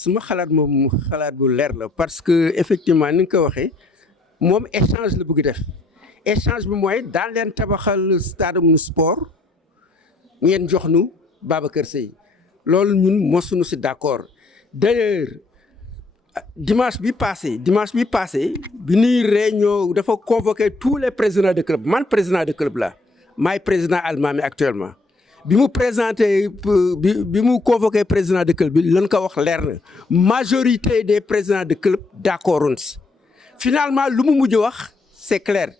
suma xalaat moom xalaat bu leer la parce que effectivement ni nga ko waxee moom échange la bëgg def échange bi mooy daan leen tabaxal stade mu sport ngeen jox nu Babacar Seye loolu ñun mosuñu si d'accord d'ailleurs dimanche bi passé bi ñuy réunion dafa convoqué tous les présidents de club man président de club la maay président Almami actuellement bi mu présenté bi mu convoqué président de club bi lan ko wax leer na majorité des présidents de club d'accord woon si finalement lu mu mujj wax c'est clair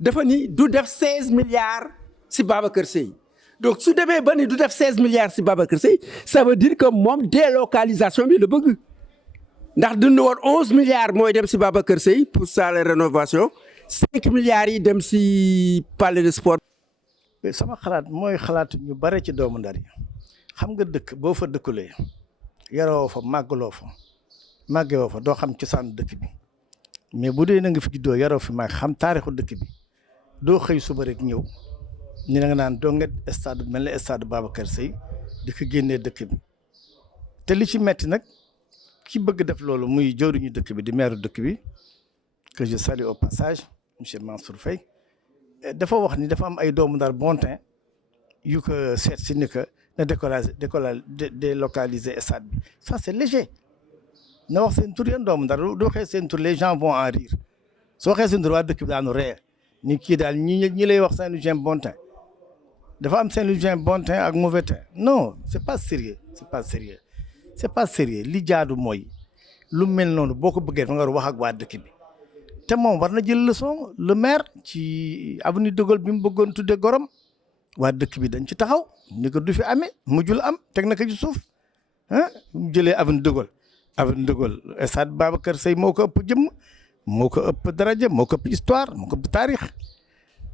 dafa ni du def 16 milliards si Babacar Seye donc su demee ba ni du def 16 milliards si Babacar Seye ça veut dire que moom délocalisation bi la bëgg ndax dund woon 11 milliards mooy dem si Babacar Seye pour ça la rénovation 5 milliards yi dem si palais de sport. sama xalaat mooy xalaat ñu bare ci doomu Ndar yi xam nga dëkk boo fa dëkkulee yaroo fa màggaloo fa màggewoo fa doo xam cosaanu dëkk bi mais bu dee na nga fi juddoo yaroo fi màgg xam taarixu dëkk bi doo xëy suba rek ñëw ñu nga naan doo nga stade mel ne stade Babacar Seye di ko génnee dëkk bi te li ci metti nag ki bëgg def loolu muy jëwriñu dëkk bi di maire dëkk bi que je salue au passage monsieur Mansour Faye dafa wax ni dafa am ay doomu Ndar bon teint yu ko seet si ni que na délocaliser stade bi ça c'est léger na wax seen tur yéen doomu Ndar doo waxee seen tur les gens vont en rire soo waxee seen tur waa dëkk bi daanu ree ni kii daal ñi lay wax Saint-Louisien bon teint dafa am Saint-Louisien bon teint ak mauvais teint non c'est pas sérieux li jaadu mooy lu mel noonu boo ko bëggee fa nga wax ak waa dëkk bi te moom war na jël leçon le maire ci avenue de Gaulle bi mu bëggoon tudde gorom waa dëkk bi dañ ci taxaw ni ko du fi amee mujjul am teg na ko ci suuf mu jëlee avenue de Gaulle stade Babacar Seye moo ko ëpp jëmm moo ko ëpp daraja moo ko ëpp histoire moo ko ëpp taarix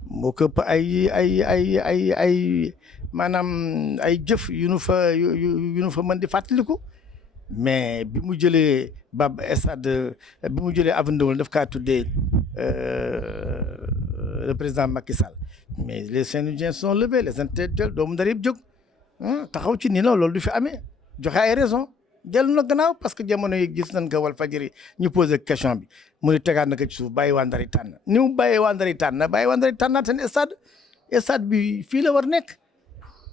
moo ko ëpp ay maanaam ay jëf yu nu fa mën di fàttaliku mais bi mu jëlee bi mu jëlee avenue de Gaulle daf kaa tuddee le président Macky Sall mais les Saint-Louisiens sont levés les intellectuels doomu Ndar yëpp jóg taxaw ci ni non loolu du fi amee joxe ay raison dellu na gannaaw parce que jamono yi gis nañ ko Walfadjri ñu posé question bi mu ni tegaat na ko ci suuf bàyyi waa Ndar yi tànn ni mu bàyyee waa Ndar yi tànn na bàyyi waa Ndar yi tànnaat seen stade bi fii la war nekk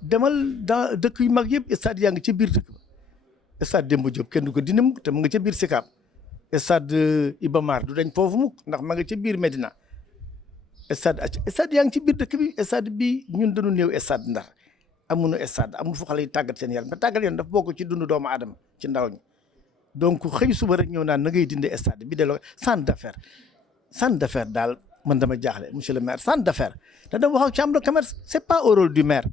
demal dans dëkk yu mag yëpp stade yaa ngi ci biir dëkk ba stade Demba Diop kenn du ko dindi mukk te mu nga ca biir Sicap stade Iba Mar du dañ foofu mukk ndax ma nga ca biir Medina stade yaa ngi ci biir dëkk bi stade bi ñun dañu néew stade Ndar amuñu stade amul fu xale yi tàggat seen yaram te tàggat yaram dafa bokk ci dundu doomu aadama ci ndaw ñi donc xëy suba rek ñëw naan na ngay dindi stade bi delloo centre d'affaires daal man dama jaaxle monsieur le maire centre d'affaires te dama wax ak chambre de commerce c'est pas au rôle du maire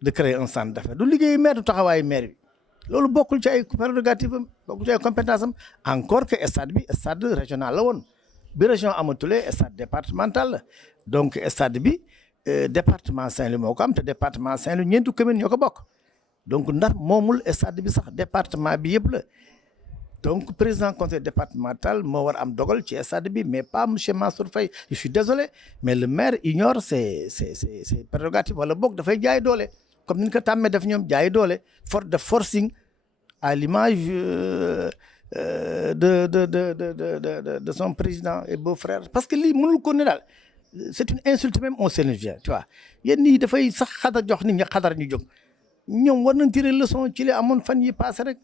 de créer un centre d'affaires du liggéeyu maire du taxawaayu maire bi loolu bokkul ci ay prérogative am bokkul ci ay compétence am encore que stade bi stade régional la woon bi région amatulee stade départemental la donc stade bi département Saint-Louis moo ko am te département Saint-Louis ñeenti commune ñoo ko bokk donc Ndar moomul stade bi sax département bi yëpp la donc président conseil départemental moo war am dogal ci stade bi mais pas monsieur Mansour Faye je suis désolé mais le maire ignore ses prérogatives wala boog dafay jaay doole comme ni ñu ko tàmmee def ñoom jaay doole de forcing à l'image de son président et beau-frère parce que lii mënul ko ne daal c'est une insulte même au Saint-Louisien tu vois yéen ñii dafay sax xadar jox nit ñi xadar ñu jóg ñoom war nañ tirer leçon ci li amoon fan yi passé rek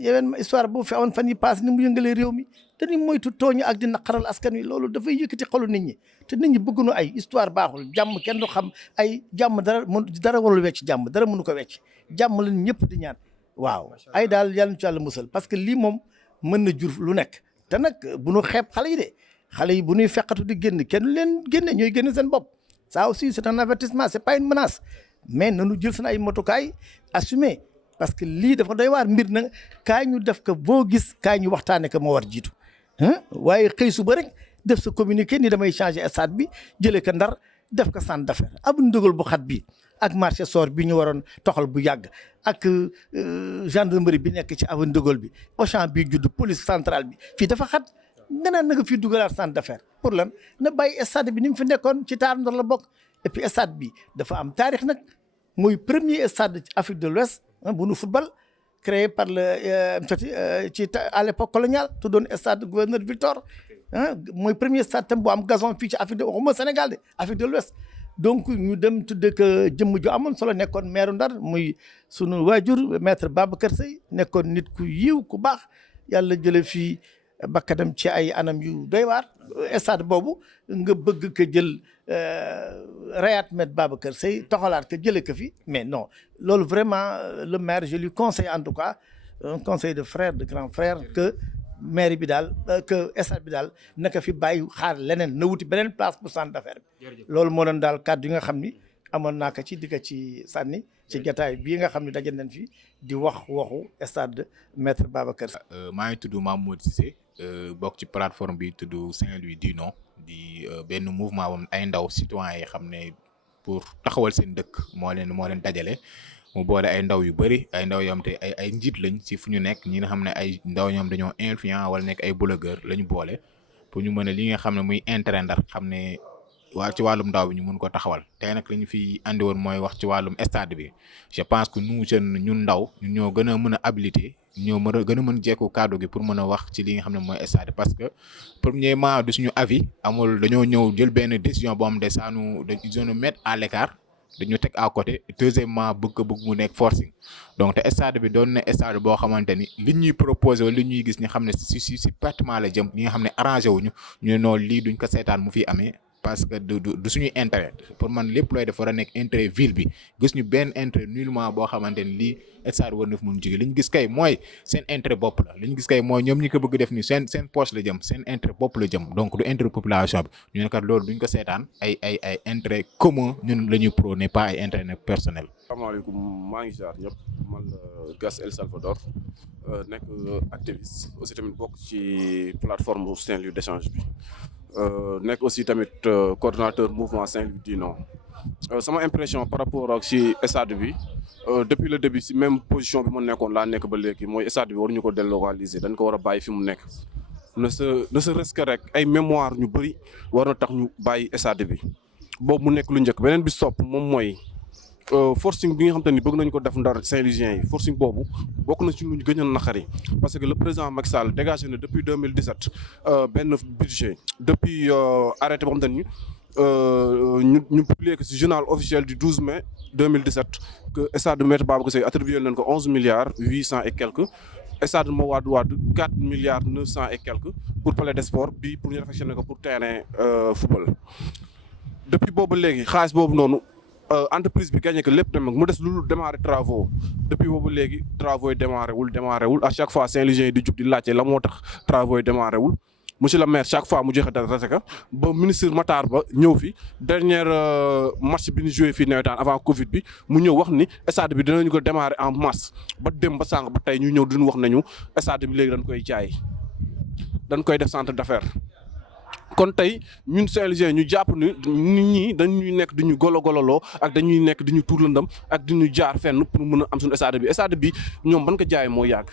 yoween histoire boobu fi amoon fan yi passé ni mu yëngalee réew mi dañuy moytu tooñ ak di naqaral askan wi loolu dafay yëkkati xolu nit ñi te nit ñi bëgguñu ay histoire baaxul jàmm kenn du xam ay jàmm dara warul wecc jàmm dara mënu ko wecc jàmm lañ ñëpp di ñaan waaw ay daal yàlla ñu ci yàlla musal parce que lii moom mën na jur lu nekk te nag bu ñu xeeb xale yi de xale yi bu ñuy fekkatu di génn kenn leen génne ñooy génn seen bopp ça aussi c'est un avertissement c'est pas une menace mais nanu jël seen ay motukaay assumer parce que lii dafa doy waar mbir na kaay ñu def ko boo gis kaay ñu waxtaane ko moo war jiitu waaye xëy suba rek def sa communiqué ni damay changer stade bi jëlee ko Ndar def ko centre d'affaires abu ndogal bu xat bi ak marché sor bi ñu waroon toxal bu yàgg ak gendarmerie bi nekk ci avenue de Gaulle bi Auchan bi judd police centrale bi fii dafa xat nga naan na nga fii dugalaat centre d'affaires pour lan na bàyyi stade bi ni mu fi nekkoon ci taar Ndar la bokk et puis stade bi dafa am taarix nag mooy premier stade ci Afrique de l'Ouest bu nu football créé par le à l'époque coloniale tuddoon stade gouverneur Victor mooy premier stade tam bu am gazon fii ci Afrique de waxuma Sénégal de Afrique de l'Ouest donc ñu dem tudde que jëmm ju amoon solo nekkoon maire Ndar muy sunu waajur maître Babacar Seye nekkoon nit ku yiw ku baax yàlla jële fii bakkanam ci ay anam yu doy waar stade boobu nga bëgg ko jël rayaat maître Babacar Seye toxalaat ko jële ko fi mais non loolu vraiment le maire je lui conseille en tout cas un conseil de frère de grand frère que maire bi daal que stade bi daal naka fi bàyyi xaar leneen na wuti beneen place pour centre d'affaires bi loolu moo doon daal kàddu yi nga xam ni amoon naa ko ci digga ci sànni ci jataay bii nga xam ne daje nañ fi di wax waxu stade maître Babacar Seye. maa ngi tudd Mamadou Cissé bokk ci plateforme bi tudd Saint-Louis du non di benn mouvement bam ay ndaw citoyens yi xam ne pour taxawal seen dëkk moo leen dajale mu boole ay ndaw yu bëri ay ndaw yoo xam te ay njiit lañ ci fu ñu nekk ñi nga xam ne ay ndaw ñoom dañoo influent wala nekk ay blogueur la ñu boole pour ñu mën a li nga xam ne muy intérêt Ndar xam ne waa ci wàllum ndaw bi ñu mun ko taxawal tey nag li ñu fi andi woon mooy wax ci wàllum stade bi je pense que nous jeunes ñun ndaw ñun ñoo gën a mën a habilité ñoo gën a mën jekku kaddu gi pour mën a wax ci li nga xam ne mooy stade parce que premièrement du suñu avis amul dañoo ñëw jël benn décision boo xam ne ils nous mettre à l'écart dañu teg à côté deuxièmement bëgg mu nekk forcing donc te stade bi doon na stade boo xamante ni li ñuy proposé wala li ñuy gis ñu xam ne si pertement la jëm ñi nga xam ne arrangé wuñu ñu ne noonu lii duñ ko seetaan mu fi amee parce que du suñuy intérêt pour man lépp looy def war a nekk intérêt ville bi gis ñu benn intérêt nullement boo xamante ni lii stade war na fi mun jóge li ñu gis kay mooy seen intérêt bopp la li ñu gis kay mooy ñoom ñi ko bëgg def ni seen poche la jëm seen intérêt bopp la jëm donc du intérêt population bi ñu ne kat loolu duñ ko seetaan ay intérêt commun ñun la ñuy prôné pas ay intérêt nag personnel. asalaamaaleykum maa ngi ziar ñëpp man la Gas El Salvador nekk activiste aussi tamit bokk ci plateforme Saint-Louis d'échange bi nekk aussi tamit coordonnateur mouvement Saint-Louis du non sama impression par rapport ak ci stade bi depuis le début ci même position bi mu nekkoon laa nekk ba léegi mooy stade bi waruñu ko délocaliser dañ ko war a bàyyi fi mu nekk ne serait-ce que rek ay mémoire ñu bëri war na tax ñu bàyyi stade bi boobu mu nekk lu njëkk beneen bi stop moom mooy forcing bi nga xam te ni bëgg nañ ko def Ndar Saint-Louisien yi forcing boobu bokk na ci lu ñu gën a naqari parce que le président Macky Sall dégagé na depuis 2017 benn budget depuis arrêté boo xam te ni ñu publié que ci journal officiel du 12 mai 2017 que stade Maître Babacar Seye attribué nañ ko 11 milliards 800 et quelques stade Mawade Wade 4 milliards 900 et quelques pour palais des sports bi pour ñu réfectionné ko pour terrain football depuis boobu léegi xaalis boobu noonu entreprise bi gagné que lépp dem mu des lu démarrer travaux depuis boobu léegi travaux yi démarré wul à chaque fois Saint-Louisien yi di jug di laajte la moo tax travaux yi démarré wul monsieur le maire chaque fois mu joxe dara rek ba ministre Matar Ba ñëw fi dernière match bi ñu joué fii nawetaan avant Covid bi mu ñëw wax ni stade bi dinañu ko démarrer en mars ba dem ba sànq ba tey ñu ñëw duñu wax nañu stade bi léegi dañ koy jaay dañ koy def centre d'affaires. kon tey ñun Saint-Louisien ñu jàpp ni nit ñi dañuy nekk di ñu gololoo ak dañuy nekk di ñu tuur lëndam ak di ñu jaar fenn pour mën a am suñu stade bi ñoom ban ko jaay moo yàgg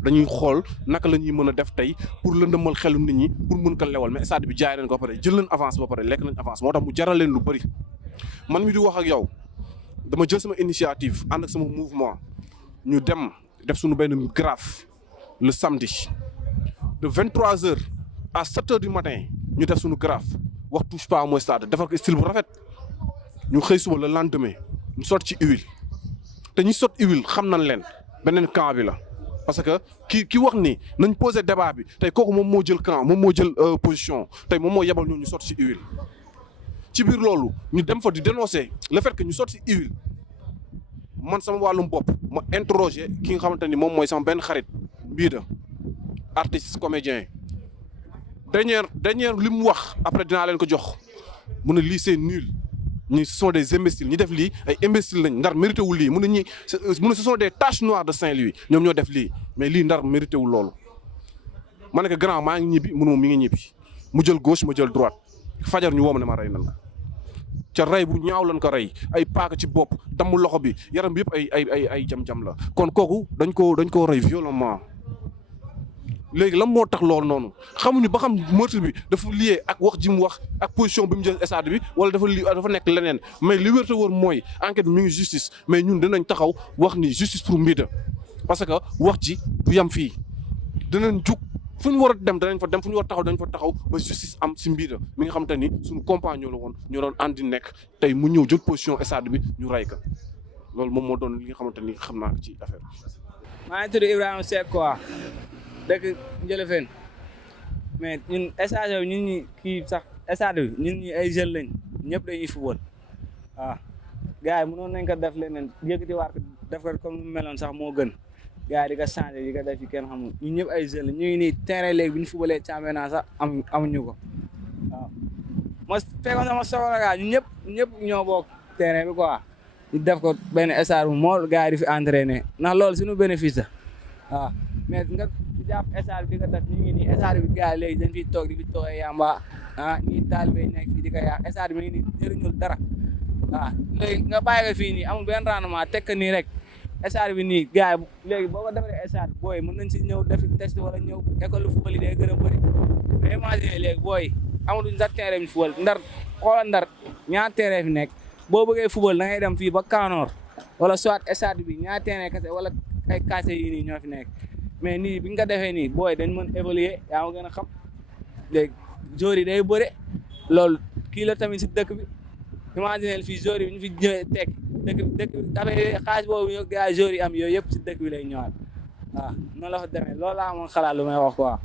dañuy xool naka la ñuy mën a def tey pour lëndëmal xelu nit ñi pour mën ko lewal mais stade bi jaay nañ ko ba pare jël nañ avance ba pare lekk nañ avance moo tax mu jaral leen lu bëri man mi di wax ak yow dama jël sama initiative ànd ak sama mouvement ñu dem def suñu benn graphe le samedi de 23h à 7h du matin ñu def suñu graphe wax touche pas à mon stade defar ko style bu rafet ñu xëy suba le lendemain ñu sotti ci huile te ñi sotti huile xam nañ leen beneen camp bi la parce que ki wax ni nañ poser débat bi tey kooku moom moo jël camp moom moo jël position tey moom moo yebal ñu sotti ci huile ci biir loolu ñu dem fa di dénoncer le fait que ñu sotti ci huile man sama wàllum bopp ma interroger ki nga xamante ni moom mooy sama benn xarit Mbida artiste comédien dernière li mu wax après dinaa leen ko jox mu ne lii c'est nul ñi ce sont des imbéciles ñi def lii ay imbéciles lañ Ndar mérité wul lii mu ne ce sont des taches noires de Saint-Louis ñoom ñoo def lii mais lii Ndar mérité wul loolu. ma ne ko grand maa ngi ñibbi mu ne mi ngi ñibbi mu jël gauche ma jël droite fajar ñu woo ma ne ma rey nan ca rey bu ñaaw lañ ko rey ay paaka ci bopp damm loxo bi yaram bi yëpp ay jam-jam la kon kooku dañ ko rey violemment. léegi lan moo tax loolu noonu xamuñu ba xam meurtre bi dafa lié ak wax ji mu wax ak position bi mu jël stade bi wala dafa nekk leneen mais li wér te wóor mooy enquête bi mi ngi justice mais ñun dinañ taxaw wax ni justice pour Mbida parce que wax ji du yam fii dinañ jug fu ñu war a dem danañ fa dem fu ñu war a taxaw dañ fa taxaw ba justice am si mbir mi nga xamante ni suñu compagnon la woon ñu doon àndi nekk tey mu ñëw jël position stade bi ñu ray ka loolu moom moo doon li nga xamante ni xam naa ci affaire bi. maa ngi tudd Ibrahima Seck quoi dëkk Njëlefeen mais ñun stade bi ñun ñi kii sax stade bi ñun ñi ay jeunes lañ ñëpp dañuy football waaw gars yi mënoon nañ ko def leneen yëkkati waat ko def ko comme mu meloon sax moo gën gars yi di ko changé di ko def yi kenn xamul ñun ñëpp ay jeunes lañ ñu ngi nii terrain léegi bi ñu footballee championnat sax amuñu ko waaw ma fekkoon sama soxla gaa ñun ñëpp ñoo bokk terrain bi quoi ñu def ko benn stade bu mool gars yi di fi entraîné ndax loolu suñu bénéfice la waaw mais nga jàpp stade bi di ko def ñu ngi nii stade bi gars yi léegi dañ fiy toog di fi toogee yamba ñii taalibe nekk fii di ko yàq stade bi mi ngi nii jëriñul dara waaw léegi nga bàyyi ko fii nii amul benn rendement teg ko nii rek stade bi nii gars yi léegi boo ko defaree stade booy mën nañ si ñëw defi test wala ñëw école football yi day gën a bëri mais imagine léegi booy amatuñ sax terrain bi football ndar xoolal ndar ñaar terrain fi nekk boo bëggee football da ngay dem fii ba Kanoor wala soit stade bi ñaar terrain kese wala ay case yi nii ñoo fi nekk mais nii bi nga ko defee nii booy dañ mën évoluer yaa ma gën a xam léegi joueurs yi day bëre loolu kii la tamit si dëkk bi imagine fii joueurs yi ñu fi ñëwee teg dëkk bi dafay xaaj boobu ñu gars joueurs yi am yooyu yëpp si dëkk bi lay ñëwaat waaw noonu la fa demee loolu laa amoon xalaat lu may wax quoi.